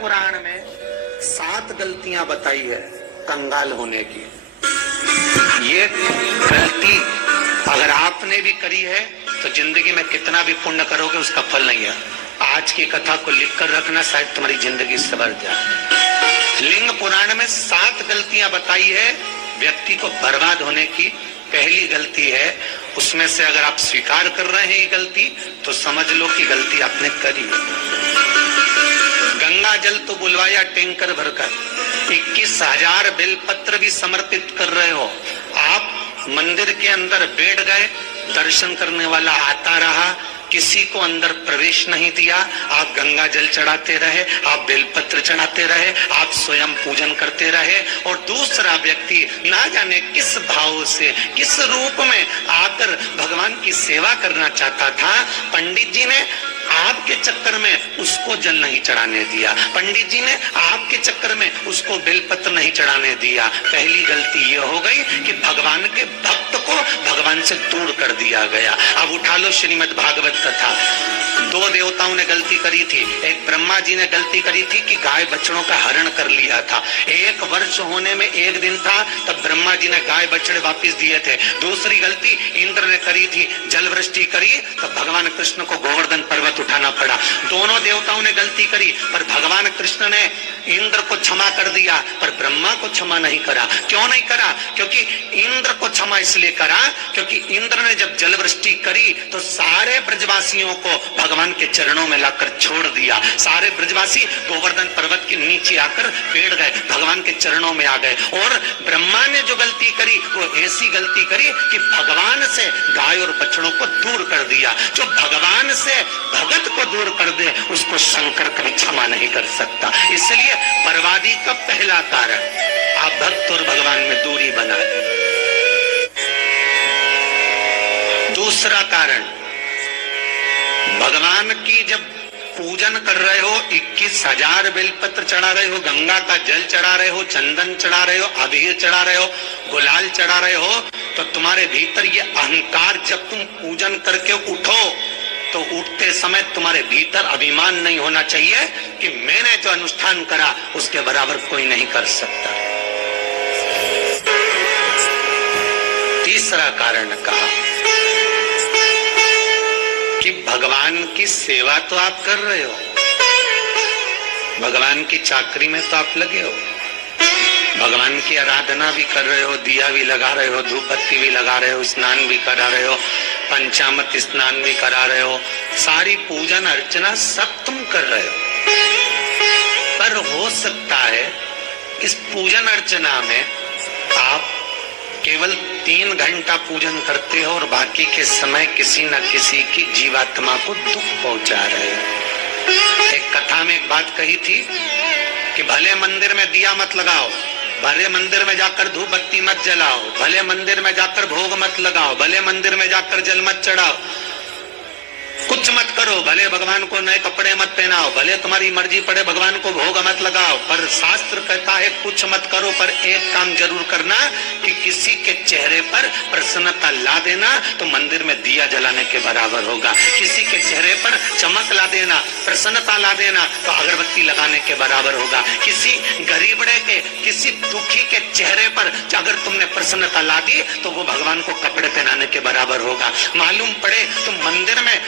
पुराण में 7 गलतियां बताई है कंगाल होने की। ये गलती अगर आपने भी करी है तो जिंदगी में कितना भी पुण्य करोगे उसका फल नहीं है। आज की कथा को लिखकर रखना, शायद तुम्हारी जिंदगी संवर जाए। लिंग पुराण में 7 गलतियां बताई है व्यक्ति को बर्बाद होने की। पहली गलती है, उसमें से अगर आप स्वीकार कर रहे हैं ये गलती तो समझ लो कि गलती आपने करी। गंगा जल तो बुलवाया टैंकर भरकर, 21,000 बेलपत्र भी समर्पित कर रहे हो। आप मंदिर के अंदर बैठ गए, दर्शन करने वाला आता रहा, किसी को अंदर प्रवेश नहीं दिया। आप गंगा जल चढ़ाते रहे, आप बेलपत्र चढ़ाते रहे, आप स्वयं पूजन करते रहे, और दूसरा व्यक्ति ना जाने किस भाव से, किस रूप में आकर भगवान की सेवा करना चाहता था। पंडित जी ने आपके चक्कर में उसको जल नहीं चढ़ाने दिया, पंडित जी ने आपके चक्कर में उसको बेलपत्र नहीं चढ़ाने दिया। पहली गलती ये हो गई कि भगवान के भक्त को भगवान से दूर कर दिया गया। अब उठा लो श्रीमद् भागवत कथा। 2 देवताओं ने गलती करी थी। एक ब्रह्मा जी ने गलती करी थी कि गाय बछड़ों का हरण कर लिया था। 1 वर्ष होने में 1 दिन था तब ब्रह्मा जी ने गाय बछड़े वापिस दिए थे। दूसरी गलती इंद्र ने करी थी, जल वृष्टि करी तब भगवान कृष्ण को गोवर्धन पर्वत उठाना पड़ा। दोनों देवताओं ने गलती करी, पर भगवान कृष्ण ने इंद्र को क्षमा कर दिया पर ब्रह्मा को क्षमा नहीं करा। क्यों नहीं करा? क्योंकि इंद्र को क्षमा इसलिए करा क्योंकि इंद्र ने जब जल वृष्टि करी तो सारे ब्रजवासियों को भगवान के चरणों में लाकर छोड़ दिया। सारे ब्रजवासी गोवर्धन पर्वत के नीचे आकर बैठ गए, भगवान के चरणों में आ गए। और ब्रह्मा ने जो गलती करी वो ऐसी गलती करी कि भगवान से गाय और बछड़ों को दूर कर दिया। जो भगवान से भगत को दूर कर दे उसको शंकर कभी क्षमा नहीं कर सकता। इसलिए बर्बादी का पहला कारण आप भक्त और भगवान में दूरी बना दी। दूसरा कारण, भगवान की जब पूजन कर रहे हो, 21,000 बेलपत्र चढ़ा रहे हो, गंगा का जल चढ़ा रहे हो, चंदन चढ़ा रहे हो, अबीर चढ़ा रहे हो, गुलाल चढ़ा रहे हो, तो तुम्हारे भीतर ये अहंकार, जब तुम पूजन करके उठो तो उठते समय तुम्हारे भीतर अभिमान नहीं होना चाहिए कि मैंने जो अनुष्ठान करा उसके बराबर कोई नहीं कर सकता। तीसरा कारण कहा कि भगवान की सेवा तो आप कर रहे हो, भगवान की चाकरी में तो आप लगे हो, भगवान की आराधना भी कर रहे हो, दिया भी लगा रहे हो, धूप बत्ती भी लगा रहे हो, स्नान भी करा रहे हो, पंचामृत स्नान भी करा रहे हो, सारी पूजन अर्चना सब तुम कर रहे हो। पर हो सकता है इस पूजन अर्चना में आप केवल 3 घंटा पूजन करते हो और बाकी के समय किसी न किसी की जीवात्मा को दुख पहुंचा रहे हो। एक कथा में एक बात कही थी कि भले मंदिर में दिया मत लगाओ, भले मंदिर में जाकर धूप बत्ती मत जलाओ, भले मंदिर में जाकर भोग मत लगाओ, भले मंदिर में जाकर जल मत चढ़ाओ, कुछ मत करो, भले भगवान को नए कपड़े मत पहनाओ, भले तुम्हारी मर्जी पड़े भगवान को भोग मत लगाओ, पर शास्त्र कहता है कुछ मत करो, पर एक काम जरूर करना कि किसी के चेहरे पर प्रसन्नता ला देना तो मंदिर में दिया जलाने के बराबर होगा। किसी के चेहरे पर चमक ला देना, प्रसन्नता ला देना तो अगरबत्ती लगाने के बराबर होगा। किसी गरीबड़े के, किसी दुखी के चेहरे पर अगर तुमने प्रसन्नता ला दी तो वो भगवान को कपड़े पहनाने के बराबर होगा। मालूम पड़े तो मंदिर में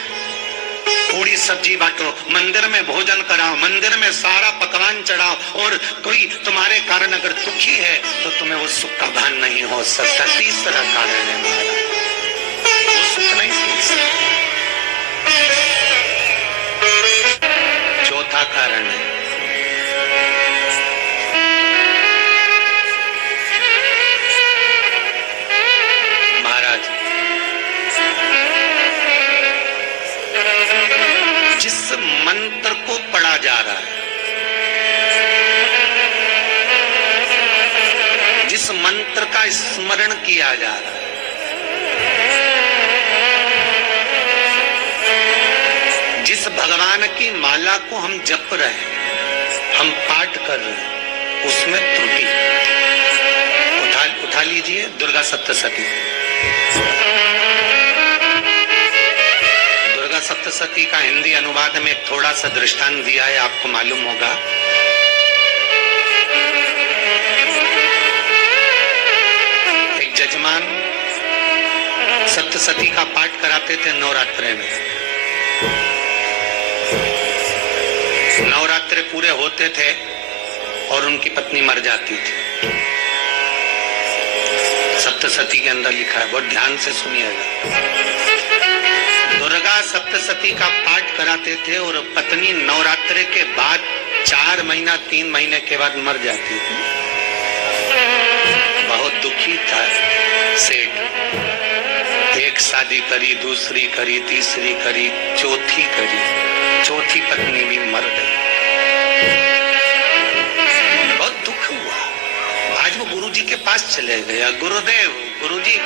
पूरी सब्जी बांटो, मंदिर में भोजन कराओ, मंदिर में सारा पकवान चढ़ाओ, और कोई तुम्हारे कारण अगर दुखी है तो तुम्हें वो सुख का भान नहीं हो सकता। तीसरा कारण है वो सुख नहीं सीख सकता। चौथा कारण है महाराज, जिस मंत्र को पढ़ा जा रहा है, जिस मंत्र का स्मरण किया जा रहा है, जिस भगवान की माला को हम जप रहे हैं, हम पाठ कर रहे हैं, उसमें त्रुटि। उठा लीजिए दुर्गा सप्तशती। सप्तशती का हिंदी अनुवाद में थोड़ा सा दृष्टांत दिया है, आपको मालूम होगा विद्यमान सप्तशती का पाठ कराते थे नवरात्रे में। नवरात्रे पूरे होते थे और उनकी पत्नी मर जाती थी। सप्तशती के अंदर लिखा है, बहुत ध्यान से सुनिएगा। दुर्गा सप्तशती का पाठ कराते थे और पत्नी नवरात्रे के बाद 4 महीना 3 महीने के बाद मर जाती थी। बहुत दुखी था सेठ। एक शादी करी, दूसरी करी, तीसरी करी, चौथी करी, चौथी पत्नी भी मर गई। बहुत दुख हुआ। आज वो गुरुजी के पास चले गया, गुरुदेव, गुरुजी,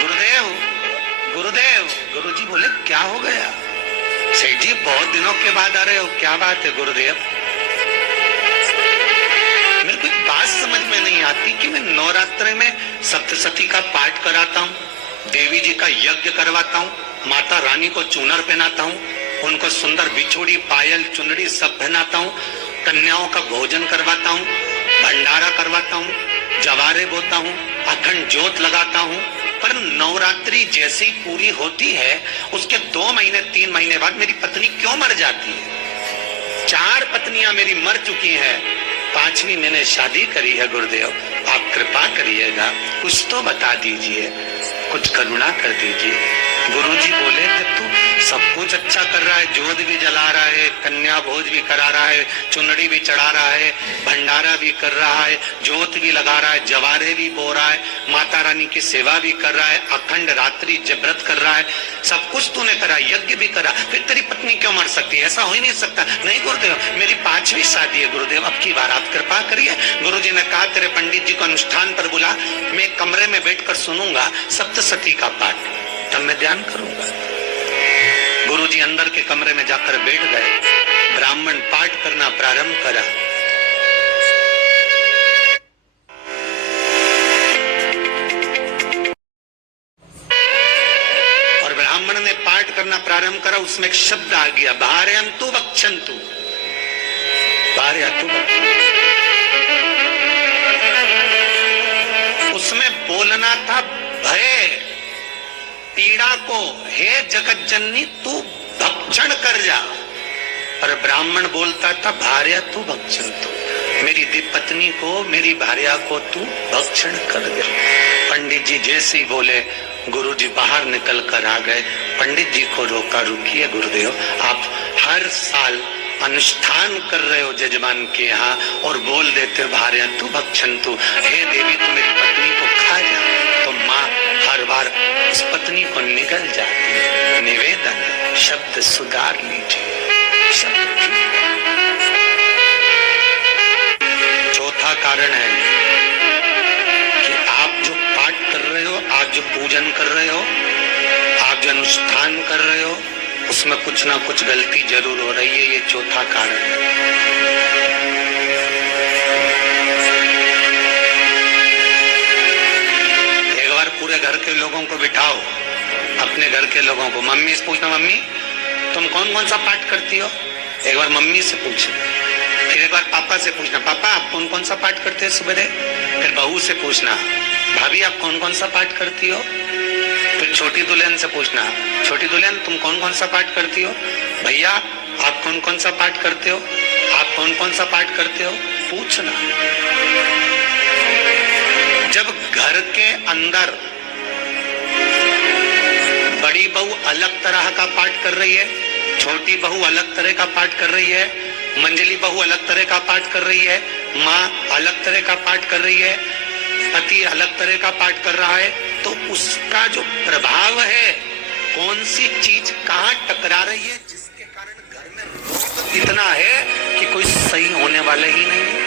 गुरुदेव, गुरुदेव। गुरुजी बोले क्या हो गया? सेठ जी बहुत दिनों के बाद आ रहे हो, क्या बात है गुरुदेव? मेरे को एक बात समझ में नहीं आती कि मैं नवरात्रे में सप्तशती का पाठ कराता हूँ, देवी जी का यज्ञ करवाता हूँ, माता रानी को चूनर पहनाता हूँ, उनको सुंदर बिछोड़ी, पायल, चुनरी सब पहनाता हूँ, कन्याओं का भोजन करवाता हूँ, भंडारा करवाता हूँ, जवारे बोता हूँ, अखंड ज्योत लगाता हूँ, पर नवरात्रि जैसी पूरी होती है उसके 2 महीने 3 महीने बाद मेरी पत्नी क्यों मर जाती है? 4 पत्नियां मेरी मर चुकी हैं, 5वीं मैंने शादी करी है। गुरुदेव आप कृपा करिएगा, कुछ तो बता दीजिए, कुछ करुणा कर दीजिए। गुरुजी बोले जब तू सब कुछ अच्छा कर रहा है, जोत भी जला रहा है, कन्या भोज भी करा रहा है, चुनरी भी चढ़ा रहा है, भंडारा भी कर रहा है, जोत भी लगा रहा है, जवारे भी बो रहा है, माता रानी की सेवा भी कर रहा है, अखंड रात्रि व्रत कर रहा है, सब कुछ तूने करा, यज्ञ भी करा, फिर तेरी पत्नी क्यों मर सकती है? ऐसा हो ही नहीं सकता। नहीं गुरुदेव, मेरी 5वीं शादी है गुरुदेव, अब की बार आप कृपा करिए। गुरुजी ने कहा तेरे पंडित जी को अनुष्ठान पर बुला, मैं कमरे में बैठकर सुनूंगा सप्तशती का पाठ, तब मैं ध्यान करूंगा। गुरुजी अंदर के कमरे में जाकर बैठ गए, ब्राह्मण पाठ करना प्रारंभ करा। और ब्राह्मण ने पाठ करना प्रारंभ करा, उसमें एक शब्द आ गया, भार्यन्तु वक्षन्तु, भार्यन्तु वक्षन्तु। उसमें बोलना था भय, पीड़ा को, हे जगत जननी तू भक्षण कर जा। पर ब्राह्मण बोलता था भार्या तू भक्षण, तू मेरी पत्नी को, मेरी भार्या को तू भक्षण कर दे। पंडित जी जैसे ही बोले, गुरुजी बाहर निकल कर आ गए। पंडित जी को रोका, रुकिए गुरुदेव, आप हर साल अनुष्ठान कर रहे हो जजमान के यहाँ और बोल देते भार्या तू भक्षण, तू हे देवी तू मेरी पत्नी को खा जा, तो माँ हर बार उस पत्नी को निगल जाती है। निवेदन, शब्द सुधार लीजिए, शब्द। चौथा कारण है कि आप जो पाठ कर रहे हो, आप जो पूजन कर रहे हो, आप जो अनुष्ठान कर रहे हो, उसमें कुछ ना कुछ गलती जरूर हो रही है। ये चौथा कारण है। पूरे घर के लोगों को बिठाओ, अपने घर के लोगों को, मम्मी से पूछना, मम्मी तुम कौन कौन सा पाठ करती हो? एक बार मम्मी से पूछना, फिर एक बार पापा से पूछना, पापा आप कौन कौन सा पाठ करते हैं सुबह? फिर बहू से पूछना, भाभी आप कौन कौन सा पाठ करती हो? फिर छोटी दुल्हन से पूछना, छोटी दुल्हन तुम कौन कौन सा पाठ करती हो? भैया आप कौन कौन सा पाठ करते हो? आप कौन कौन सा पाठ करते हो? पूछना। जब घर के अंदर बड़ी बहू अलग तरह का पाठ कर रही है, छोटी बहू अलग तरह का पाठ कर रही है, मंजली बहू अलग तरह का पाठ कर रही है, माँ अलग तरह का पाठ कर रही है, पति अलग तरह का पाठ कर रहा है, तो उसका जो प्रभाव है, कौन सी चीज कहाँ टकरा रही है, जिसके कारण घर में इतना है कि कोई सही होने वाला ही नहीं है।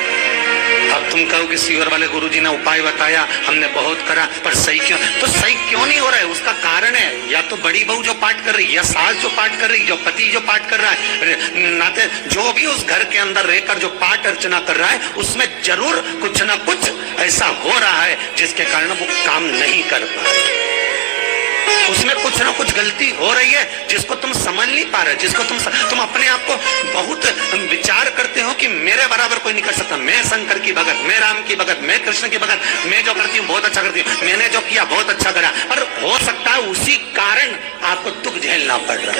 अब तुम कहोगे सीवर वाले गुरुजी ने उपाय बताया, हमने बहुत करा, पर सही क्यों? तो सही क्यों नहीं हो रहा है? उसका कारण है या तो बड़ी बहू जो पाठ कर रही, या सास जो पाठ कर रही, जो पति जो पाठ कर रहा है, नाते जो भी उस घर के अंदर रहकर जो पाठ अर्चना कर रहा है, उसमें जरूर कुछ ना कुछ ऐसा हो रहा है जिसके कारण वो काम नहीं कर पा रहे। उसमें कुछ ना कुछ गलती हो रही है जिसको तुम समझ नहीं पा रहे, जिसको तुम अपने आप को बहुत विचार करते हो कि मेरे बराबर कोई नहीं कर सकता, मैं शंकर की भगत, मैं राम की भगत, मैं कृष्ण की भगत, मैं जो करती हूँ बहुत अच्छा करती हूँ, मैंने जो किया बहुत अच्छा करा। पर हो सकता है उसी कारण आपको दुख झेलना पड़ रहा है।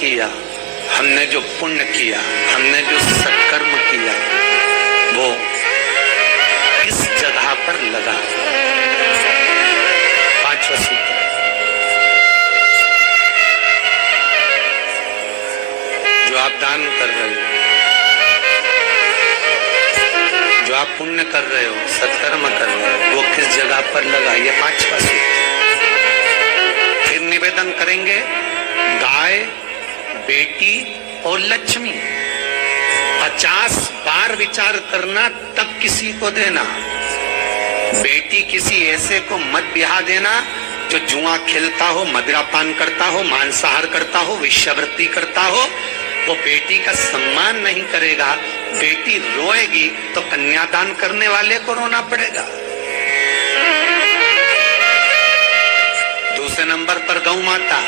किया, हमने जो पुण्य किया, हमने जो सत्कर्म किया, वो किस जगह पर लगा। पांचवा सूत्र, जो आप दान कर रहे हो, जो आप पुण्य कर रहे हो, सत्कर्म कर रहे हो, वो किस जगह पर लगा, ये पांचवा सूत्र। फिर निवेदन करेंगे, गाय, बेटी और लक्ष्मी 50 बार विचार करना, तब किसी को देना। बेटी किसी ऐसे को मत ब्याह देना जो जुआ खेलता हो, मदिरापान करता हो, मांसाहार करता हो, वेश्यावृत्ति करता हो। वो बेटी का सम्मान नहीं करेगा। बेटी रोएगी तो कन्यादान करने वाले को रोना पड़ेगा। दूसरे नंबर पर गौ माता,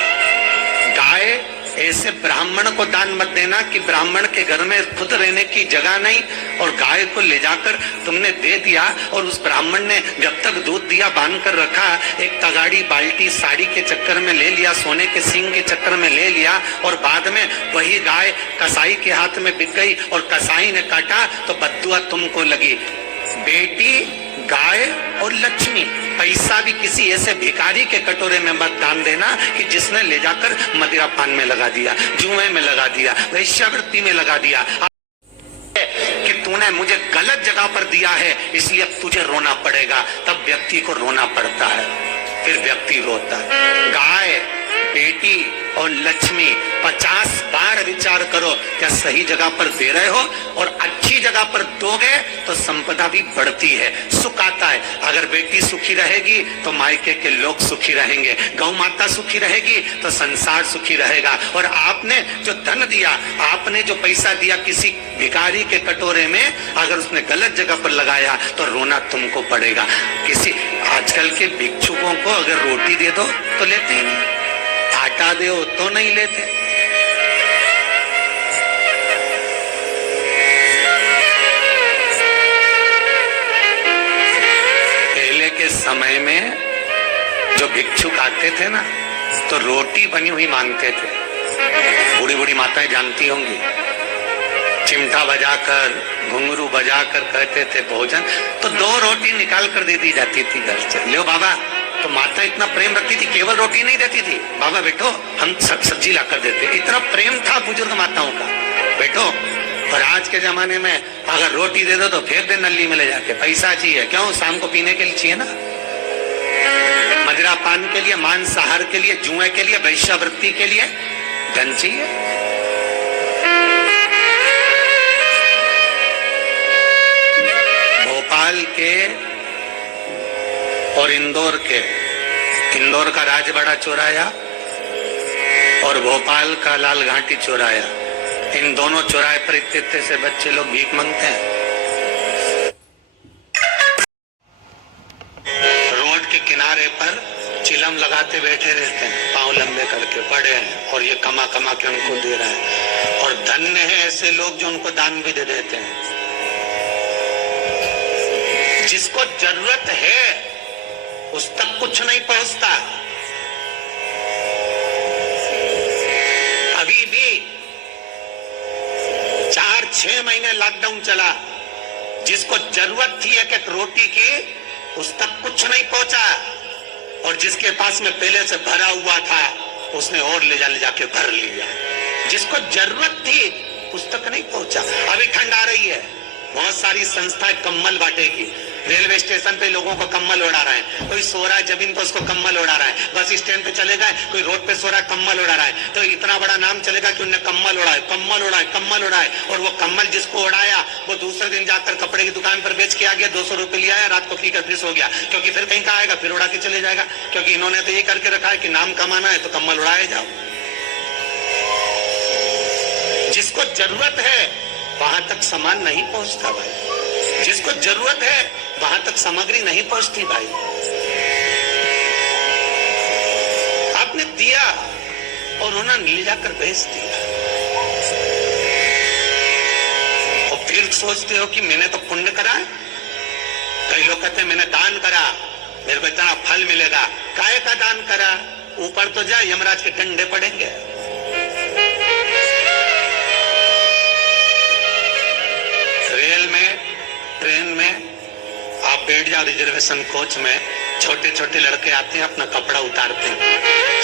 गाय ऐसे ब्राह्मण को दान मत देना कि ब्राह्मण के घर में खुद रहने की जगह नहीं और गाय को ले जाकर तुमने दे दिया और उस ब्राह्मण ने जब तक दूध दिया बांध कर रखा, एक तगाड़ी बाल्टी साड़ी के चक्कर में ले लिया, सोने के सींग के चक्कर में ले लिया और बाद में वही गाय कसाई के हाथ में बिक गई और कसाई ने काटा तो बद्दुआ तुमको लगी। बेटी, गाय और लक्ष्मी, पैसा भी किसी ऐसे भिखारी के कटोरे में मत दान देना कि जिसने ले जाकर मदिरापान में लगा दिया, जुए में लगा दिया, वेश्यावृत्ति में लगा दिया कि तूने मुझे गलत जगह पर दिया है इसलिए तुझे रोना पड़ेगा। तब व्यक्ति को रोना पड़ता है, फिर व्यक्ति रोता है। गाय, बेटी और लक्ष्मी 50 बार विचार करो क्या सही जगह पर दे रहे हो, और अच्छी जगह पर दोगे तो संपदा भी बढ़ती है, सुख आता है। अगर बेटी सुखी रहेगी तो मायके के लोग सुखी रहेंगे, गौ माता सुखी रहेगी तो संसार सुखी रहेगा। और आपने जो धन दिया, आपने जो पैसा दिया किसी भिखारी के कटोरे में, अगर उसने गलत जगह पर लगाया तो रोना तुमको पड़ेगा। किसी आजकल के भिक्षुकों को अगर रोटी दे दो तो लेते ही नहीं, आटा दो तो नहीं लेते। पहले के समय में जो भिक्षुक आते थे ना तो रोटी बनी हुई मांगते थे। बूढ़ी बूढ़ी माताएं जानती होंगी, चिमटा बजाकर, घुंघरू बजाकर कहते थे भोजन, तो 2 रोटी निकाल कर दे दी जाती थी घर से। लो बाबा, तो माता इतना प्रेम रखती थी, केवल रोटी नहीं देती थी, बाबा बैठो हम सब्जी ला कर देते। इतना प्रेम था बुजुर्ग माताओं का, बैठो। और आज के जमाने में अगर रोटी दे दो तो फेंक दे नली में ले जाके, पैसा चाहिए। क्यों? शाम को पीने के लिए चाहिए ना, मदिरा पान के लिए, मांसाहार के लिए, जुए के लिए, वेश्यावृत्ति के लिए धन चाहिए। भोपाल के और इंदौर का राजवाड़ा चौराया और भोपाल का लाल घाटी चौराया, इन दोनों चौराहे पर इतने से बच्चे लोग भीख मांगते हैं। रोड के किनारे पर चिलम लगाते बैठे रहते हैं, पांव लंबे करके पड़े हैं और ये कमा कमा के उनको दे रहा है। और धन्य है ऐसे लोग जो उनको दान भी दे देते हैं। जिसको जरूरत है उस तक कुछ नहीं पहुंचता। अभी भी 4-6 महीने लॉकडाउन चला, जिसको जरूरत थी एक रोटी की उस तक कुछ नहीं पहुंचा, और जिसके पास में पहले से भरा हुआ था उसने और ले जाके भर लिया। जिसको जरूरत थी उस तक नहीं पहुंचा। अभी ठंड आ रही है, बहुत सारी संस्थाएं कंबल बांटेगी, रेलवे स्टेशन पे लोगों को कम्बल उड़ा रहा है, कोई सो रहा है जमीन पर उसको कम्बल उड़ा रहा है, बस स्टैंड पे चले गए कोई रोड पे सो रहा है कम्बल उड़ा रहा है, तो इतना बड़ा नाम चलेगा कि उनने कम्बल उड़ाए, कम्बल उड़ाए, कम्बल उड़ाए। और वो कम्बल जिसको उड़ाया वो दूसरे दिन जाकर कपड़े की दुकान पर बेच के आ गया, 200 रुपए लिया है, रात को पीकर फिर सो गया, क्योंकि फिर कहीं का आएगा फिर उड़ा के चले जाएगा, क्योंकि इन्होंने तो ये करके रखा है कि नाम कमाना है तो कम्बल उड़ाए जाओ। जिसको जरूरत है वहां तक सामान नहीं पहुंचता भाई, जिसको जरूरत है वहां तक सामग्री नहीं पहुंचती भाई। आपने दिया और उन्होंने ले जाकर बेच दिया, और फिर सोचते हो कि मैंने तो पुण्य करा है। कई लोग कहते हैं मैंने दान करा मेरे को इतना फल मिलेगा, काय का दान करा, ऊपर तो जा यमराज के डंडे पड़ेंगे। रेल में ट्रेन में आप बैठ जाओ रिजर्वेशन कोच में, छोटे छोटे लड़के आते हैं अपना कपड़ा उतारते हैं,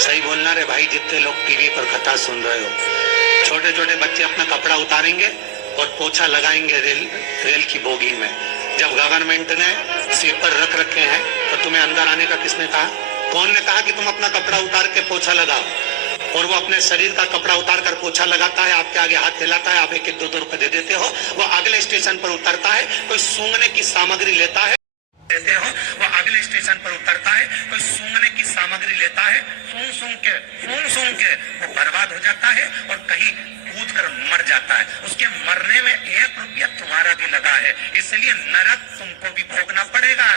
सही बोलना रे भाई जितने लोग टीवी पर कथा सुन रहे हो, छोटे छोटे बच्चे अपना कपड़ा उतारेंगे और पोछा लगाएंगे रेल की बोगी में। जब गवर्नमेंट ने सीट पर रख रखे हैं तो तुम्हें अंदर आने का किसने कहा? कौन ने कहा कि तुम अपना कपड़ा उतार के पोछा लगाओ? और वो अपने शरीर का कपड़ा उतार कर पोछा लगाता है, आपके आगे हाथ फैलाता है, आप 1-1, 2-2 रुपए दे देते हो, वो अगले स्टेशन पर उतरता है, कोई सूंघने की सामग्री लेता है, देते हो, वो अगले स्टेशन पर उतरता है, कोई सूंघने की सामग्री लेता है, सूंघ के वो बर्बाद हो जाता है और कहीं कूद कर मर जाता है। उसके मरने में 1 रुपया तुम्हारा भी लगा है, इसलिए नरक तुमको भी भोगना पड़ेगा,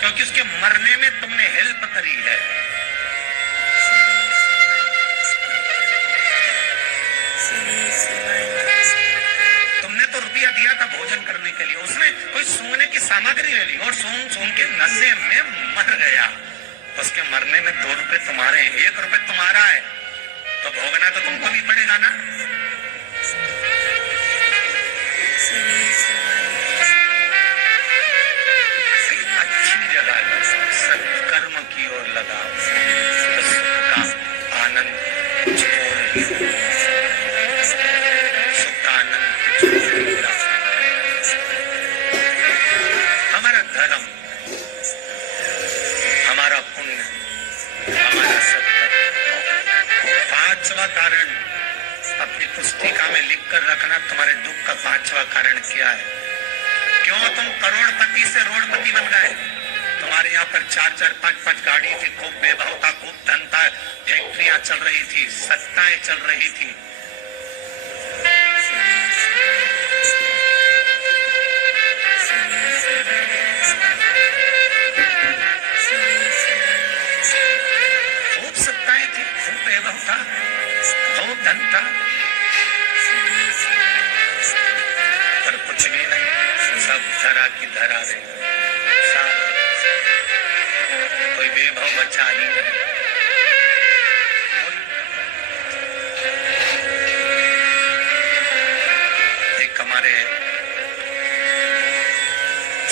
क्योंकि उसके मरने में तुमने हेल्प करी है। तुमने तो रुपया दिया था भोजन करने के लिए, उसने कोई सूंघने की सामग्री ले ली और सूंघ के नशे में मर गया। उसके मरने में 2 रुपए तुम्हारे हैं, 1 रुपए तुम्हारा है, तो भोगना तो तुमको भी पड़ेगा ना। अच्छी जगह सत्कर्म की ओर लगाओ, तो सुख का आनंद हमारा धर्म, हमारा पुण्य, हमारा सत्य। 5वां कारण अपनी पुस्तिका में लिख कर रखना, तुम्हारे दुख का 5वां कारण क्या है। क्यों तुम करोड़पति से रोडपति बन गए? तुम्हारे यहाँ पर 4-4, 5-5 गाड़ी थी, खूब वैभव था, खूब धन था, फैक्ट्रियां चल रही थी, सत्ताएं चल रही थी। खूब सत्ताएं थी, खूब वैभव था, खूब धन था, पर कुछ भी नहीं, सब धरा की धरा रहे। कोई वैभव बचा ही नहीं। एक हमारे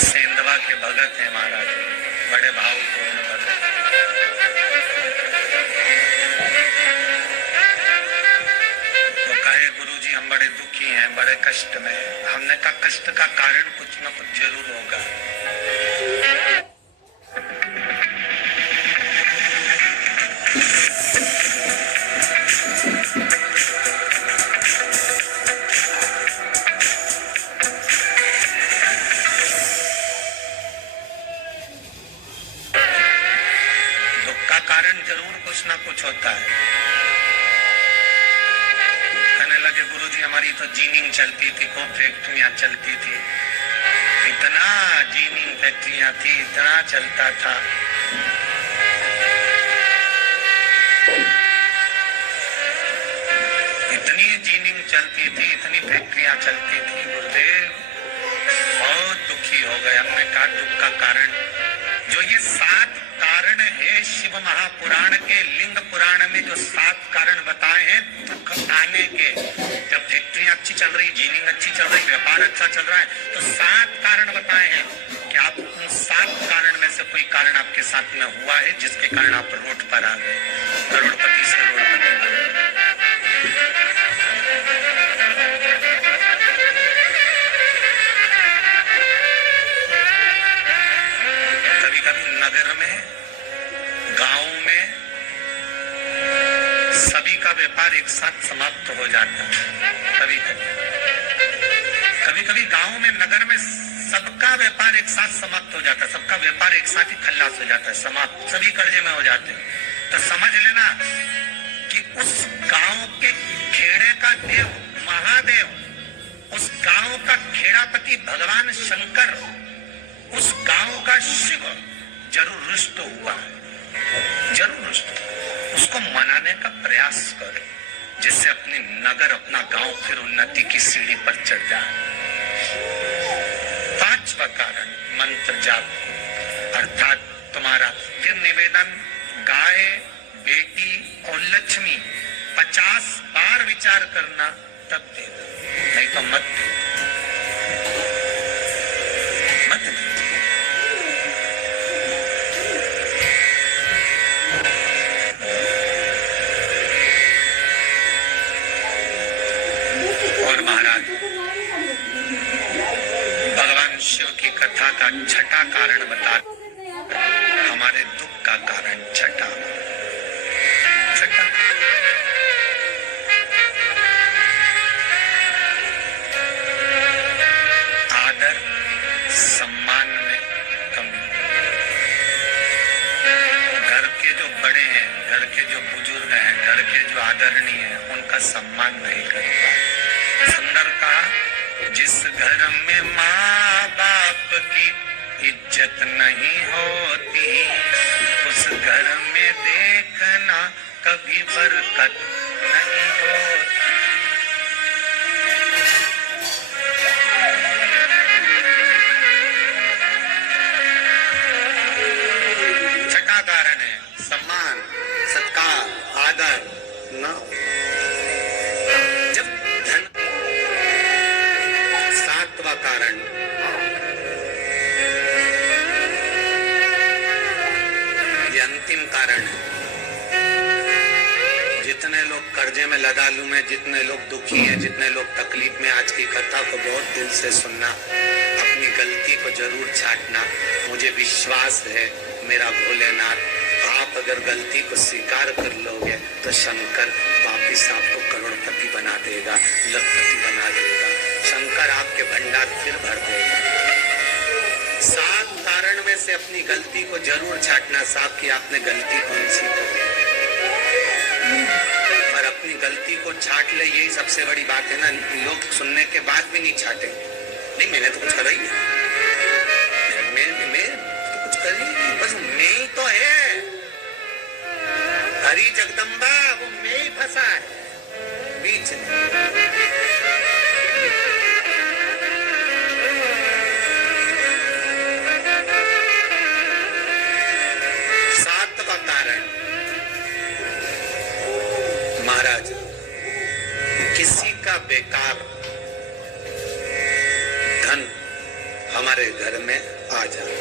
सेंधवा के भगत है महाराज, बड़े भावपूर्ण भगत। वो कहे गुरुजी हम बड़े दुखी हैं, बड़े कष्ट में। हमने कहा कष्ट का कारण कुछ न कुछ जरूर होगा। कारण जरूर कुछ ना कुछ होता है। कहने लगे गुरुजी हमारी तो जीनिंग चलती थी, खूब फैक्ट्रियां चलती थी, इतना जीनिंग फैक्ट्रियां थी, इतना चलता था। इतनी जीनिंग चलती थी, इतनी फैक्ट्रियां चलती थी, गुरुदेव बहुत दुखी हो गए। हमने कहा दुख का कारण जो ये 7 कारण है, शिव महापुराण के लिंग पुराण में जो 7 कारण बताए हैं दुख आने के। जब फैक्ट्रियां अच्छी चल रही, जीनिंग अच्छी चल रही, व्यापार अच्छा चल रहा है, तो 7 कारण बताए हैं। क्या आप उन 7 कारण में से कोई कारण आपके साथ में हुआ है जिसके कारण आप रोड पर आ गए, करोड़पति से रोडपति बन गए? का व्यापार एक साथ समाप्त हो जाता है। कभी कभी गांव में, नगर में सबका व्यापार एक साथ समाप्त हो जाता है, सबका व्यापार एक साथ ही खल्लास हो जाता है, समाप्त, सभी कर्जे में हो जाते हैं। तो समझ लेना कि उस गांव के खेड़े का देव महादेव, उस गांव का खेड़ापति भगवान शंकर, उस गांव का शिव जरूर रुष्ट हुआ, जरूर रुष्ट। उसको मनाने का प्रयास करो, जिससे अपनी नगर, अपना गांव फिर उन्नति की सीढ़ी पर चढ़ जाए। पांचवा कारण मंत्र जाप, अर्थात तुम्हारा फिर निवेदन, गाय, बेटी और लक्ष्मी 50 बार विचार करना, तब देना, नहीं तो मत मत। और महाराज भगवान शिव की कथा का छठा कारण बता, हमारे दुख का कारण छठा आदर सम्मान में कमी। घर के जो बड़े हैं, घर के जो बुजुर्ग हैं, घर के जो आदरणीय हैं, उनका सम्मान नहीं करता। सुंदर कहा, जिस घर में माँ बाप की इज्जत नहीं होती, उस घर में देखना कभी बरकत नहीं होती। छठा कारण है सम्मान, सत्कार, आदर न हो। जब धन। सातवां कारण ये अंतिम कारण है। जितने लोग कर्जे में, लदालू में, जितने लोग दुखी हैं, जितने लोग तकलीफ में, आज की कथा को बहुत दिल से सुनना, अपनी गलती को जरूर छांटना। मुझे विश्वास है मेरा भोलेनाथ, आप अगर गलती को स्वीकार कर लोगे तो शंकर वापिस आपको करोड़पति बना देगा, लखपति बना देगा। शंकर आपके भंडार फिर भर देगा। 7 कारण में से अपनी गलती को जरूर छांटना, साहब कि आपने गलती कौन सी की, और अपनी गलती को छांट ले, यही सबसे बड़ी बात है ना। लोग सुनने के बाद भी नहीं छाटे, नहीं मैंने तो कुछ करा ही नहीं, मैं तो कुछ कर ही, बस मैं ही तो है, हरी जगदम्बा वो मैं ही फंसा है बीच में। कारण महाराज, किसी का बेकार धन हमारे घर में आ जाए।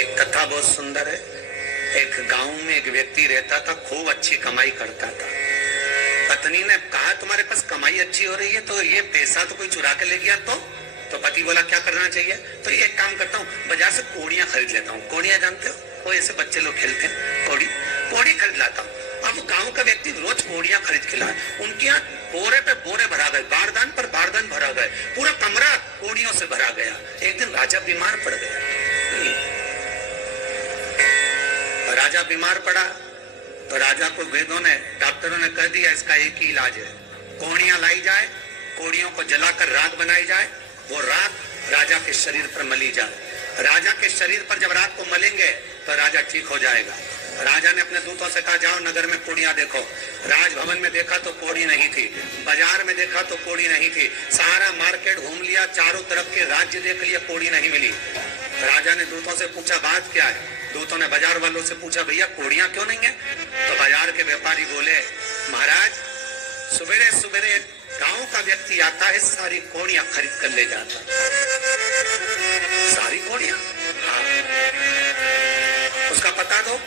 एक कथा बहुत सुंदर है। एक गांव में एक व्यक्ति रहता था, खूब अच्छी कमाई करता था। पत्नी ने कहा तुम्हारे पास कमाई अच्छी हो रही है तो ये पैसा तो कोई चुरा के ले गया, तो पति बोला क्या करना चाहिए, तो एक काम करता हूँ, बाजार से कोड़ियां खरीद लेता हूँ। कोड़ियां जानते हो, वो ऐसे बच्चे लोग खेलते हैं, कोड़ी खरीद लाता हूँ। अब गांव का व्यक्ति रोज कोड़ियां खरीद के लाए, उनके यहाँ बोरे पे बोरे भरा गए, बारदान पर बारदान भरा गए, पूरा कमरा कोड़ियों से भरा गया। एक दिन राजा बीमार पड़ गया। राजा बीमार पड़ा तो राजा को वेदों ने, डॉक्टरों ने कह दिया इसका एक ही इलाज है, कोड़ियां लाई जाए, कोड़ियों को जलाकर राख बनाई जाए, वो राख राजा के शरीर पर मली जाए। राजा के शरीर पर जब राख को मलेंगे तो राजा ठीक हो जाएगा। राजा ने अपने दूतों से कहा जाओ नगर में कोड़ियां देखो। राजभवन में देखा तो कोड़ी नहीं थी, बाजार में देखा तो कोड़ी नहीं थी, सारा मार्केट घूम लिया, चारों तरफ के राज्य देख लिया, कोड़ी नहीं मिली। राजा ने दूतों से पूछा बात क्या है। दूतों ने बाजार वालों से पूछा भैया कोड़ियां क्यों नहीं है। तो बाजार के व्यापारी बोले महाराज सुबेरे सुबेरे गांव का व्यक्ति आता है, सारी कोड़ियां खरीद कर ले जाता। सारी कोड़ियां? हाँ। उसका पता दो।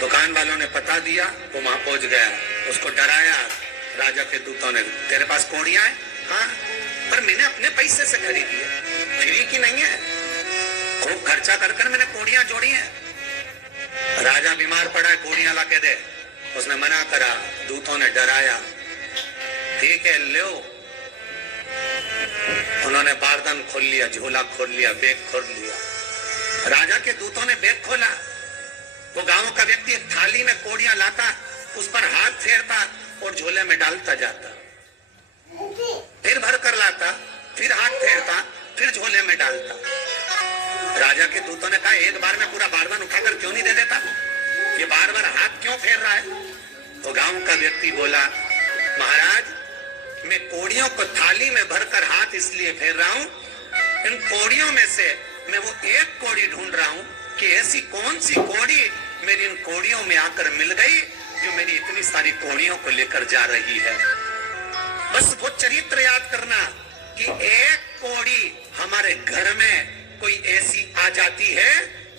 दुकान वालों ने पता दिया, वो वहां पहुंच गया, उसको डराया राजा के दूतों ने, तेरे पास कोड़ियां है? हाँ, पर मैंने अपने पैसे से खरीदी है, फ्री की नहीं है, खूब खर्चा कर मैंने कोड़ियां जोड़ी हैं। राजा बीमार पड़ा है, कोड़ियां ला के दे। उसने मना करा, दूतों ने डराया, ठीक है लो। उन्होंने बारदान खोल लिया, झोला खोल लिया, बैग खोल लिया। राजा के दूतों ने बैग खोला। वो गांव का व्यक्ति एक थाली में कोड़ियां लाता, उस पर हाथ फेरता और झोले में डालता जाता, फिर भर कर लाता, फिर हाथ फेरता, फिर झोले में डालता। राजा के दूतों ने कहा, एक बार में पूरा बारदान उठाकर क्यों नहीं दे देता, ये बार बार हाथ क्यों फेर रहा है? तो गांव का व्यक्ति बोला, महाराज मैं कोड़ियों को थाली में भरकर हाथ इसलिए फेर रहा हूं, इन कोड़ियों में से मैं वो एक कोड़ी ढूंढ रहा हूं कि ऐसी कौन सी कोड़ी मेरी इन कोड़ियों में आकर मिल गई जो मेरी इतनी सारी कोड़ियों को लेकर जा रही है। बस वो चरित्र याद करना कि एक कोड़ी हमारे घर में कोई ऐसी आ जाती है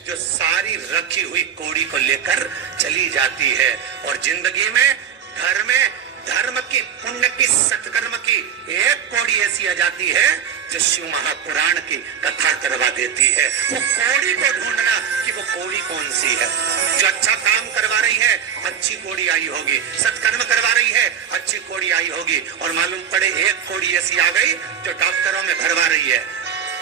जो सारी रखी हुई कोड़ी को लेकर चली जाती है। और जिंदगी में घर में धर्म की, पुण्य की, सत्कर्म की एक कोड़ी ऐसी आ जाती है जो शिव महापुराण की कथा करवा देती है। वो कोड़ी को ढूंढना कि वो कोड़ी कौन सी है। जो अच्छा काम करवा रही है, अच्छी कोड़ी आई होगी, सत्कर्म करवा रही है, अच्छी कोड़ी आई होगी। और मालूम पड़े एक कोड़ी ऐसी आ गई जो डॉक्टरों में भरवा रही है,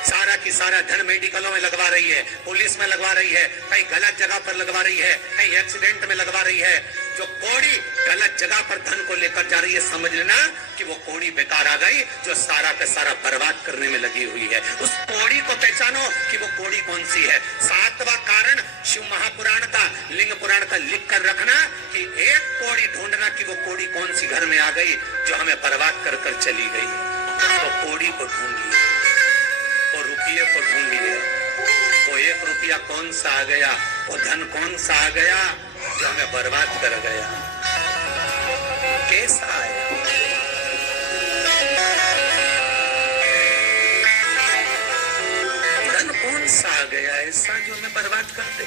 सारा की सारा धन मेडिकलों में लगवा रही है, पुलिस में लगवा रही है, कहीं गलत जगह पर लगवा रही है, कहीं एक्सीडेंट में लगवा रही है। जो कोड़ी गलत जगह पर धन को लेकर जा रही है, समझ लेना कि वो कोड़ी बेकार आ गई जो सारा का सारा बर्बाद करने में लगी हुई है। उस कोड़ी को पहचानो कि वो कोड़ी कौन सी है। 7वां कारण शिव महापुराण का, लिंग पुराण का लिख कर रखना कि एक कोड़ी ढूंढना कि वो कोड़ी कौन सी घर में आ गई जो हमें बर्बाद कर कर चली गई। तो कोड़ी को ढूंढिए, वो रुपये को ढूंढिए, वो 1 रुपया कौन सा आ गया, वो धन कौन सा आ गया जो हमें बर्बाद कर गया, कैसा आया। धन कौन सा आ गया ऐसा जो हमें बर्बाद कर दे।